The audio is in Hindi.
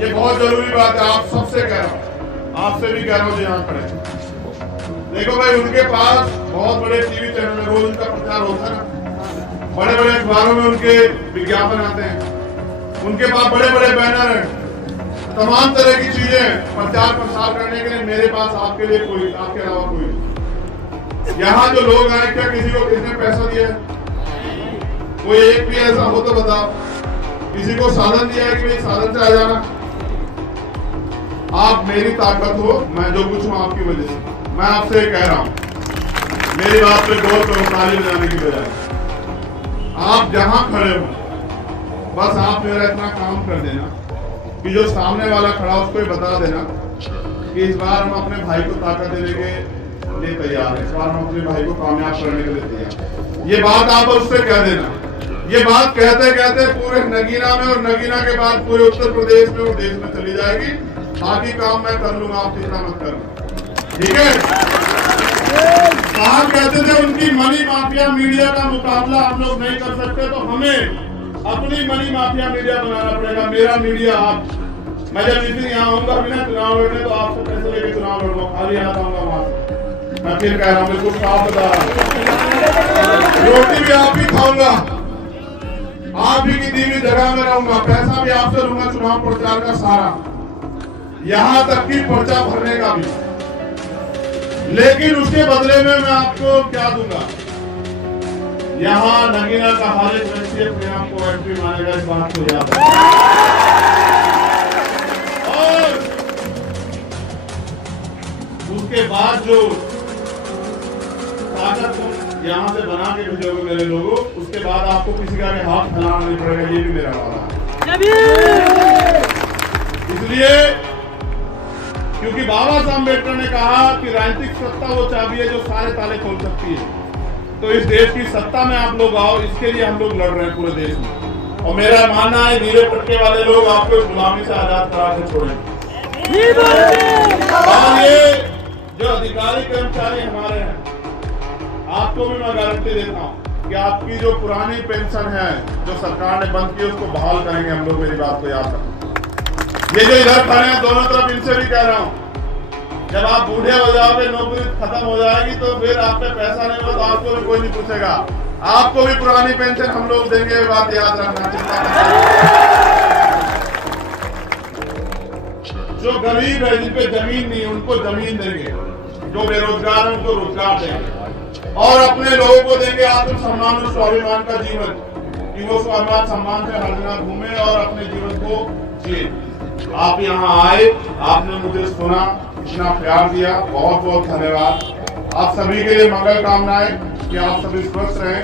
ये बहुत जरूरी बात है, आप सबसे कह रहा हूँ, आपसे भी कह रहा हूँ जो यहाँ खड़े। देखो भाई, उनके पास बहुत बड़े टीवी चैनल में रोज उनका प्रचार होता है ना, बड़े बड़े अखबारों में उनके विज्ञापन आते हैं, उनके पास बड़े बड़े बैनर हैं, तमाम तरह की चीजें प्रचार प्रसार करने के लिए। मेरे पास आपके लिए कोई, आपके अलावा कोई नहीं। यहाँ जो लोग आए, क्या किसी को किसने पैसा दिया है? कोई एक भी ऐसा हो तो बताओ। किसी को साधन दिया है कि भाई साधन से आ जाना? आप मेरी ताकत हो, मैं जो कुछ हूं आपकी वजह से। मैं आपसे कह रहा हूं, मेरी बात पे गौर करो, ताली बजाने की बजाय आप जहां खड़े हो, बस आप मेरा इतना काम कर देना कि जो सामने वाला खड़ा उसको ये बता देना कि इस बार हम अपने भाई को ताकत देने के लिए तैयार है, इस बार हम अपने भाई को कामयाब करने के लिए तैयार है। ये बात आप उससे कह देना। ये बात कहते कहते पूरे नगीना में और नगीना के बाद पूरे उत्तर प्रदेश में और देश में चली जाएगी। बाकी काम मैं कर लूंगा, आप चिंता मत करना, ठीक है? साहब कहते थे उनकी मनी माफिया मीडिया का मुकाबला हम लोग नहीं कर सकते, तो हमें अपनी मनी माफिया मीडिया बनाना पड़ेगा। मेरा मीडिया आप। मैं जब इस दिन यहाँ आऊंगा बिना चुनाव लड़ने, तो आपसे पैसे लेके चुनाव लड़ूंगा, खाली हाथ आऊंगा वहां से। मैं फिर कह रहा हूँ, बिल्कुल साफ बता रहा हूँ, रोटी भी आप ही खाऊंगा, आप ही की दी हुई जगह में रहूंगा, पैसा भी आपसे लूंगा चुनाव प्रचार का सारा, यहां तक कि पर्चा भरने का भी। लेकिन उसके बदले में मैं आपको क्या दूंगा? यहाँ नगीना का हर एक व्यक्ति अपने आप को एंट्री मानेगा, इस बात को याद रखना। और उसके बाद जो ताकत यहाँ से बना के भेजोगे मेरे लोगों, उसके बाद आपको किसी का भी हाथ फैलाना नहीं पड़ेगा, ये भी मेरा वादा है। इसलिए क्योंकि बाबा साहब अम्बेडकर ने कहा कि राजनीतिक सत्ता वो चाबी है जो सारे ताले खोल सकती है। तो इस देश की सत्ता में आप लोग आओ, इसके लिए हम लोग लड़ रहे हैं पूरे देश में। और मेरा मानना है नीले पट्टे वाले लोग आपको गुलामी से आजाद करा के छोड़ेंगे। और ये जो अधिकारी कर्मचारी हमारे हैं, आपको भी मैं गारंटी देता हूँ कि आपकी जो पुरानी पेंशन है जो सरकार ने बंद की, उसको बहाल करेंगे हम लोग। मेरी बात को याद रखो। ये जो इधर खड़े हैं दोनों तरफ, इनसे भी कह रहा हूँ, जब आप बूढ़े हो जाओगे, नौकरी खत्म हो जाएगी, तो फिर आप पे पैसा नहीं होगा तो आपको भी कोई नहीं पूछेगा, आपको भी पुरानी पेंशन हम लोग देंगे। ये बात याद रखना, चिंता मत करो। जो गरीब है, जिन पे जमीन नहीं है, उनको जमीन देंगे, जो बेरोजगार है उनको रोजगार देंगे, और अपने लोगों को देंगे आत्मसम्मान और स्वाभिमान का जीवन, कि वो स्वाभिमान सम्मान से हर जगह घूमे और अपने जीवन को जिए। आप यहाँ आए, आपने मुझे सुना, इतना प्यार दिया, बहुत बहुत धन्यवाद। आप सभी के लिए मंगल कामनाएं कि आप सभी स्वस्थ रहें।